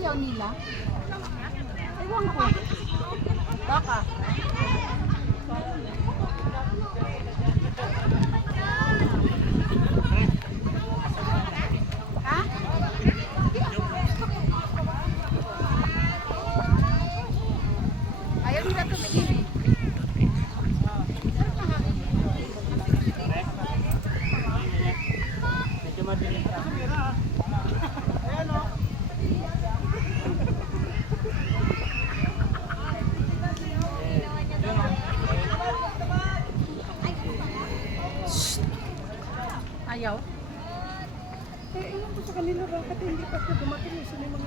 Ayaw nila. Ewan ko. Baka. Ha? Ayaw nila tumigil eh. Medyo madilim pa. Ayaw? Eh, ayun ko sa kanila bakit hindi pa siya dumating. Sino yung mga